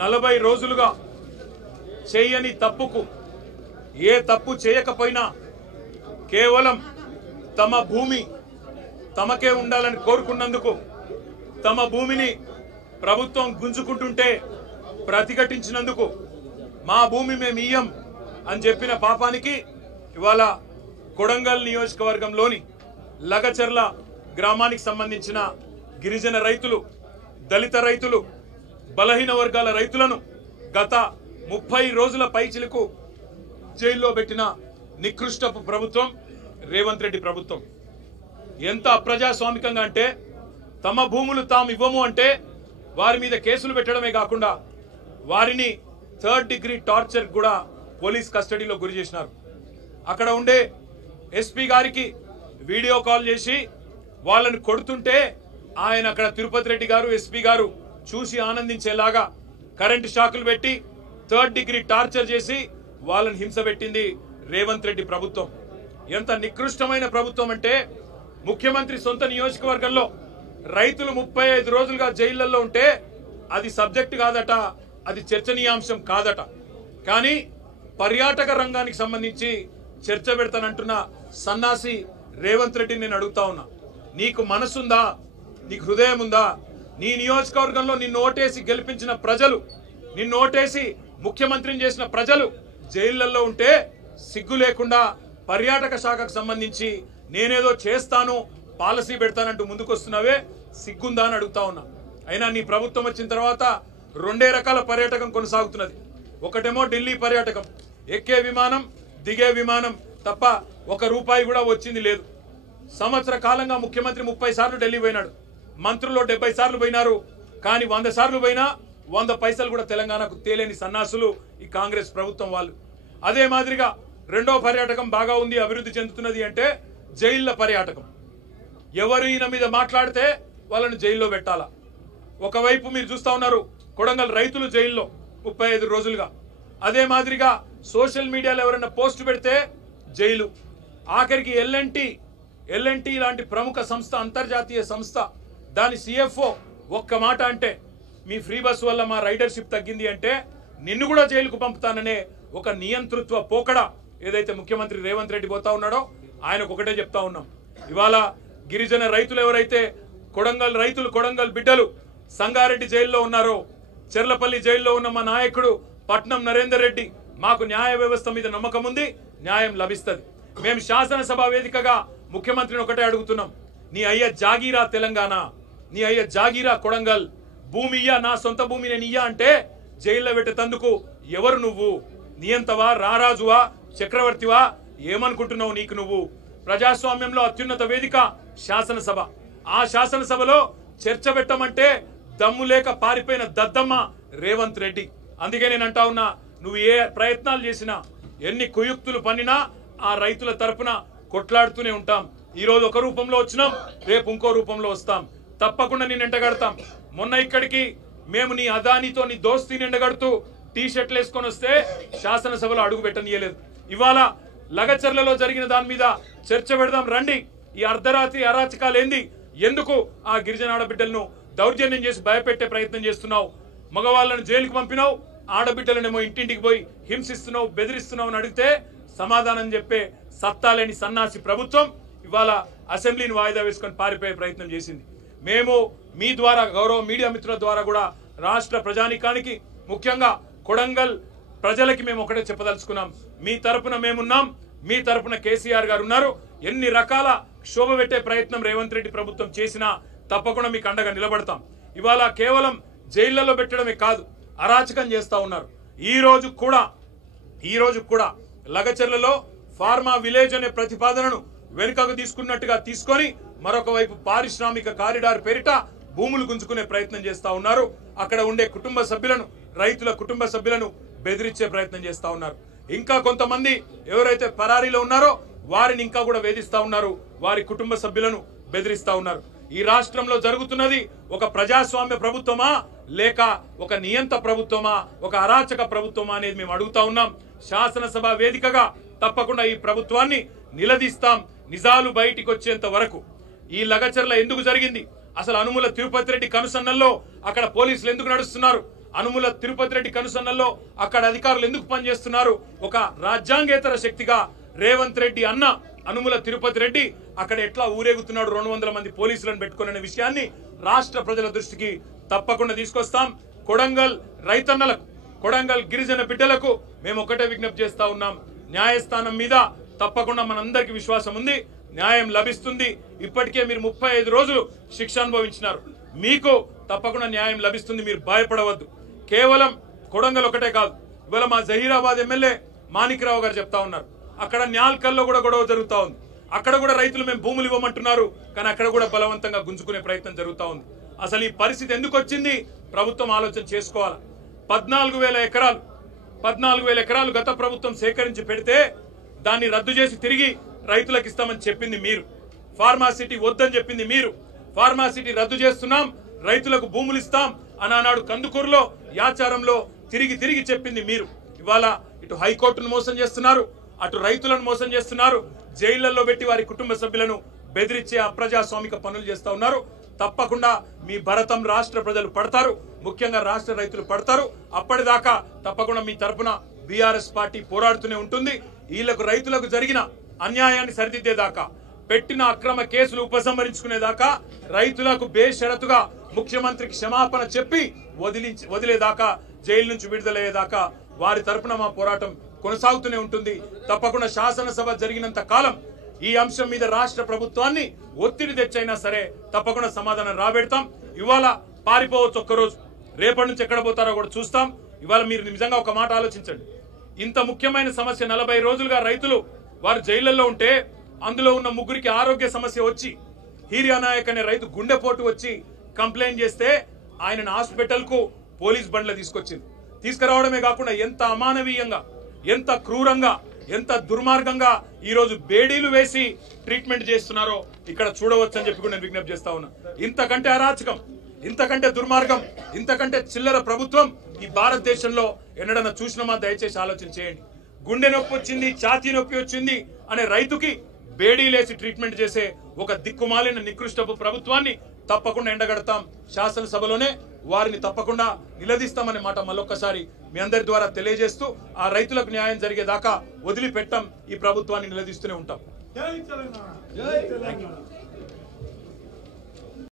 40 రోజులుగా చేయని తప్పుకు ఏ తప్పు చేయకపోయినా కేవలం తమ భూమి తమకే ఉండాలని కోరుకున్నందుకు తమ భూమిని ప్రభుత్వం గుంజుకుంటుంటే ప్రతిఘటించినందుకు మా భూమి మేము ఇయ్యం అని చెప్పిన పాపానికి ఇవాళ కొడంగల్ నియోజకవర్గంలోని లగచర్ల గ్రామానికి సంబంధించిన గిరిజన రైతులు, దళిత రైతులు, బలహీన వర్గాల రైతులను గత 30 రోజుల పైచిలకు జైల్లో పెట్టిన నికృష్టపు ప్రభుత్వం రేవంత్ రెడ్డి ప్రభుత్వం. ఎంత అప్రజాస్వామికంగా అంటే తమ భూములు తాము ఇవ్వము అంటే వారి మీద కేసులు పెట్టడమే కాకుండా వారిని 3rd డిగ్రీ టార్చర్ కూడా పోలీస్ కస్టడీలో గురి చేసినారు. అక్కడ ఉండే ఎస్పీ గారికి వీడియో కాల్ చేసి వాళ్ళని కొడుతుంటే ఆయన అక్కడ తిరుపతి రెడ్డి గారు, ఎస్పీ గారు చూసి ఆనందించేలాగా కరెంటు షాకులు పెట్టి 3rd డిగ్రీ టార్చర్ చేసి వాళ్ళని హింస పెట్టింది రేవంత్ రెడ్డి ప్రభుత్వం. ఎంత నికృష్టమైన ప్రభుత్వం అంటే ముఖ్యమంత్రి సొంత నియోజకవర్గంలో రైతులు 35 రోజులుగా జైళ్లలో ఉంటే అది సబ్జెక్ట్ కాదట, అది చర్చనీయాంశం కాదట. కానీ పర్యాటక రంగానికి సంబంధించి చర్చ పెడతానంటున్న సన్నాసి రేవంత్ రెడ్డిని నేను అడుగుతా ఉన్నా, నీకు మనసుందా? నీకు హృదయం ఉందా? నీ నియోజకవర్గంలో నిన్ను ఓటేసి గెలిపించిన ప్రజలు, నిన్ను ఓటేసి ముఖ్యమంత్రిని చేసిన ప్రజలు జైళ్లలో ఉంటే సిగ్గు లేకుండా పర్యాటక శాఖకు సంబంధించి నేనేదో చేస్తాను, పాలసీ పెడతానంటూ ముందుకొస్తున్నావే, సిగ్గుందా అని అడుగుతా ఉన్నా. అయినా నీ ప్రభుత్వం వచ్చిన తర్వాత 2 రకాల పర్యాటకం కొనసాగుతున్నది. ఒకటేమో ఢిల్లీ పర్యాటకం, ఎక్కే విమానం దిగే విమానం తప్ప ₹1 కూడా వచ్చింది లేదు. సంవత్సర కాలంగా ముఖ్యమంత్రి 30 సార్లు ఢిల్లీ పోయినాడు, మంత్రులు 70 సార్లు పోయినారు. కానీ 100 సార్లు పోయినా 100 పైసలు కూడా తెలంగాణకు తేలేని సన్నాసులు ఈ కాంగ్రెస్ ప్రభుత్వం వాళ్ళు. అదే మాదిరిగా రెండో పర్యాటకం బాగా ఉంది, అభివృద్ధి చెందుతున్నది అంటే జైళ్ల పర్యాటకం. ఎవరు ఈయన మీద మాట్లాడితే వాళ్ళని జైల్లో పెట్టాలా. ఒకవైపు మీరు చూస్తా ఉన్నారు కొడంగల్ రైతులు జైల్లో 35 రోజులుగా. అదే మాదిరిగా సోషల్ మీడియాలో ఎవరైనా పోస్ట్ పెడితే జైలు. ఆఖరికి ఎల్ఎన్టీ లాంటి ప్రముఖ సంస్థ, అంతర్జాతీయ సంస్థ, దాని సిఎఫ్ఓ ఒక్క మాట అంటే మీ ఫ్రీ బస్ వల్ల మా రైడర్షిప్ తగ్గింది అంటే నిన్ను కూడా జైలుకు పంపుతాననే ఒక నియంతృత్వ పోకడ ఏదైతే ముఖ్యమంత్రి రేవంత్ రెడ్డి పోతా ఉన్నాడో ఆయనకు ఒకటే చెప్తా ఉన్నాం. ఇవాళ గిరిజన రైతులు ఎవరైతే కొడంగల్ రైతులు, కొడంగల్ బిడ్డలు సంగారెడ్డి జైల్లో ఉన్నారో, చెర్లపల్లి జైల్లో ఉన్న మా నాయకుడు పట్నం నరేందర్ రెడ్డి, మాకు న్యాయ వ్యవస్థ మీద నమ్మకం ఉంది, న్యాయం లభిస్తుంది. మేము శాసనసభ వేదికగా ముఖ్యమంత్రిని ఒకటే అడుగుతున్నాం, నీ అయ్య జాగీరా తెలంగాణ, నీ అయ్య జాగీరా కొడంగల్, భూమి ఇయ్యా, నా సొంత భూమి నేను ఇయ్యా అంటే జైల్లో పెట్టేందుకు ఎవరు నువ్వు? నియంతవా, రారాజువా, చక్రవర్తివా? ఏమనుకుంటున్నావు నీకు నువ్వు? ప్రజాస్వామ్యంలో అత్యున్నత వేదిక శాసనసభ. ఆ శాసనసభలో చర్చ పెట్టమంటే దమ్ము లేక పారిపోయిన దద్దమ్మ రేవంత్ రెడ్డి. అందుకే నేను అంటా ఉన్నా, నువ్వు ఏ ప్రయత్నాలు చేసినా, ఎన్ని కుయుక్తులు పన్నినా ఆ రైతుల తరపున కొట్లాడుతూనే ఉంటాం. ఈ రోజు ఒక రూపంలో వచ్చినాం, రేపు ఇంకో రూపంలో వస్తాం. తప్పకుండా నేను ఎండగడతాం. మొన్న ఇక్కడికి మేము నీ అదానితో నీ దోస్తీని ఎండగడుతూ టీ షర్ట్లు వేసుకొని వస్తే శాసనసభలో అడుగు పెట్టనీయలేదు. ఇవాళ లగచర్లలో జరిగిన దాని మీద చర్చ పెడదాం రండి. ఈ అర్ధరాత్రి అరాచకాలు ఏంది? ఎందుకు ఆ గిరిజన ఆడబిడ్డలను దౌర్జన్యం చేసి భయపెట్టే ప్రయత్నం చేస్తున్నావు? మగవాళ్ళను జైలుకు పంపినావు, ఆడబిడ్డలనేమో ఇంటింటికి పోయి హింసిస్తున్నావు, బెదిరిస్తున్నావు అని అడిగితే సమాధానం చెప్పే సత్తా లేని సన్నాసి ప్రభుత్వం ఇవాళ అసెంబ్లీని వాయిదా వేసుకొని పారిపోయే ప్రయత్నం చేసింది. మేము మీ ద్వారా, గౌరవ మీడియా మిత్రుల ద్వారా కూడా రాష్ట్ర ప్రజానికానికి, ముఖ్యంగా కొడంగల్ ప్రజలకి మేము ఒకటే చెప్పదలుచుకున్నాం, మీ తరపున మేమున్నాం, మీ తరపున కేసీఆర్ గారు ఉన్నారు. ఎన్ని రకాల క్షోభ పెట్టే ప్రయత్నం రేవంత్ రెడ్డి ప్రభుత్వం చేసినా తప్పకుండా మీకు అండగా నిలబడతాం. ఇవాళ కేవలం జైళ్లలో పెట్టడమే కాదు, అరాచకం చేస్తా ఉన్నారు. ఈ రోజు కూడా లగచర్లలో ఫార్మా విలేజ్ అనే ప్రతిపాదనను వెనుకకు తీసుకున్నట్టుగా తీసుకొని మరొక వైపు పారిశ్రామిక కారిడార్ పేరిట భూములు గుంజుకునే ప్రయత్నం చేస్తా ఉన్నారు. అక్కడ ఉండే కుటుంబ సభ్యులను, రైతుల కుటుంబ సభ్యులను బెదిరించే ప్రయత్నం చేస్తా ఉన్నారు. ఇంకా కొంతమంది ఎవరైతే పరారీలో ఉన్నారో వారిని ఇంకా కూడా వేధిస్తా ఉన్నారు, వారి కుటుంబ సభ్యులను బెదిరిస్తా ఉన్నారు. ఈ రాష్ట్రంలో జరుగుతున్నది ఒక ప్రజాస్వామ్య ప్రభుత్వమా లేక ఒక నియంత ప్రభుత్వమా, ఒక అరాచక ప్రభుత్వమా అనేది మేము అడుగుతా ఉన్నాం. శాసనసభ వేదికగా తప్పకుండా ఈ ప్రభుత్వాన్ని నిలదీస్తాం, నిజాలు బయటికి వచ్చేంత వరకు. ఈ లగచర్ల ఎందుకు జరిగింది, అసలు అనుముల తిరుపతి రెడ్డి కనుసన్నల్లో అక్కడ పోలీసులు ఎందుకు నడుస్తున్నారు, అనుముల తిరుపతి రెడ్డి కనుసన్నల్లో అక్కడ అధికారులు ఎందుకు పనిచేస్తున్నారు? ఒక రాజ్యాంగేతర శక్తిగా రేవంత్ రెడ్డి అన్న అనుముల తిరుపతి రెడ్డి అక్కడ ఎట్లా ఊరేగుతున్నాడు 200 మంది పోలీసులను పెట్టుకునే విషయాన్ని రాష్ట్ర ప్రజల దృష్టికి తప్పకుండా తీసుకొస్తాం. కొడంగల్ రైతన్నలకు, కొడంగల్ గిరిజన బిడ్డలకు మేము ఒకటే విజ్ఞప్తి చేస్తా ఉన్నాం. న్యాయస్థానం మీద తప్పకుండా మనందరికీ విశ్వాసం ఉంది, న్యాయం లభిస్తుంది. ఇప్పటికే మీరు 35 రోజులు శిక్ష అనుభవించినారు, మీకు తప్పకుండా న్యాయం లభిస్తుంది. మీరు భయపడవద్దు. కేవలం కొడంగల్ ఒకటే కాదు, ఇవాళ మా జహీరాబాద్ ఎమ్మెల్యే మాణిక్రావు గారు చెప్తా ఉన్నారు, అక్కడ న్యాల్కల్లో కూడా గొడవ జరుగుతా ఉంది. అక్కడ కూడా రైతులు మేము భూములు ఇవ్వమంటున్నారు, కానీ అక్కడ కూడా బలవంతంగా గుంజుకునే ప్రయత్నం జరుగుతా ఉంది. అసలు ఈ పరిస్థితి ఎందుకు వచ్చింది? ప్రభుత్వం ఆలోచన చేసుకోవాలి. 14,000 ఎకరాలు గత ప్రభుత్వం సేకరించి పెడితే దాన్ని రద్దు చేసి తిరిగి రైతులకు ఇస్తామని చెప్పింది మీరు. ఫార్మాసిటీ వద్దని చెప్పింది మీరు. ఫార్మాసిటీ రద్దు చేస్తున్నాం, రైతులకు భూములు ఇస్తాం అని అన్నాడు కందుకూరులో, యాచారంలో తిరిగి చెప్పింది మీరు. ఇవాళ ఇటు హైకోర్టును మోసం చేస్తున్నారు, అటు రైతులను మోసం చేస్తున్నారు, జైళ్లలో పెట్టి వారి కుటుంబ సభ్యులను బెదిరించే అప్రజాస్వామిక పనులు చేస్తా ఉన్నారు. తప్పకుండా మీ భరతం రాష్ట్ర ప్రజలు పడతారు, ముఖ్యంగా రాష్ట్ర రైతులు పడతారు. అప్పటిదాకా తప్పకుండా మీ తరపున బీఆర్ఎస్ పార్టీ పోరాడుతూనే ఉంటుంది. వీళ్లకు రైతులకు జరిగిన అన్యాయాన్ని సరిదిద్దేదాకా, పెట్టిన అక్రమ కేసులు ఉపసంహరించుకునేదాకా, రైతులకు బేషరతుగా ముఖ్యమంత్రికి క్షమాపణ చెప్పి వదిలేదాకా, జైలు నుంచి విడుదలయ్యేదాకా వారి తరపున మా పోరాటం కొనసాగుతూనే ఉంటుంది. తప్పకుండా శాసనసభ జరిగినంత కాలం ఈ అంశం మీద రాష్ట్ర ప్రభుత్వాన్ని ఒత్తిడి తెచ్చైనా సరే తప్పకుండా సమాధానం రాబెడతాం. ఇవాళ పారిపోవచ్చు ఒక్కరోజు, రేపటి నుంచి ఎక్కడ పోతారో కూడా చూస్తాం. ఇవాళ మీరు నిజంగా ఒక మాట ఆలోచించండి. ఇంత ముఖ్యమైన సమస్య 40 రోజులుగా రైతులు వారు జైళ్లలో ఉంటే అందులో ఉన్న 3 ఆరోగ్య సమస్య వచ్చి హీరియానాయక్ అనే రైతు గుండెపోటు వచ్చి కంప్లైంట్ చేస్తే ఆయనను హాస్పిటల్ కు పోలీస్ బండ్లు తీసుకురావడమే కాకుండా ఎంత అమానవీయంగా, ఎంత క్రూరంగా, ఎంత దుర్మార్గంగా ఈ రోజు బేడీలు వేసి ట్రీట్మెంట్ చేస్తున్నారో ఇక్కడ చూడవచ్చని చెప్పి కూడా నేను విజ్ఞప్తి చేస్తా ఉన్నా. ఇంతకంటే అరాచకం, ఇంతకంటే దుర్మార్గం, ఇంతకంటే చిల్లర ప్రభుత్వం ఈ భారతదేశంలో ఎన్నడన్నా చూసినామా? దయచేసి ఆలోచన చేయండి. గుండె నొప్పి వచ్చింది, ఛాతీ నొప్పి వచ్చింది అనే రైతుకి బేడీలేసి ట్రీట్మెంట్ చేసే ఒక దిక్కుమాలిన నికృష్టపు ప్రభుత్వాన్ని తప్పకుండా ఎండగడతాం. శాసనసభలోనే వారిని తప్పకుండా నిలదీస్తామనే మాట మళ్ళొక్కసారి మీ అందరి ద్వారా తెలియజేస్తూ, ఆ రైతులకు న్యాయం జరిగేదాకా వదిలిపెట్టాం, ఈ ప్రభుత్వాన్ని నిలదీస్తూనే ఉంటాం.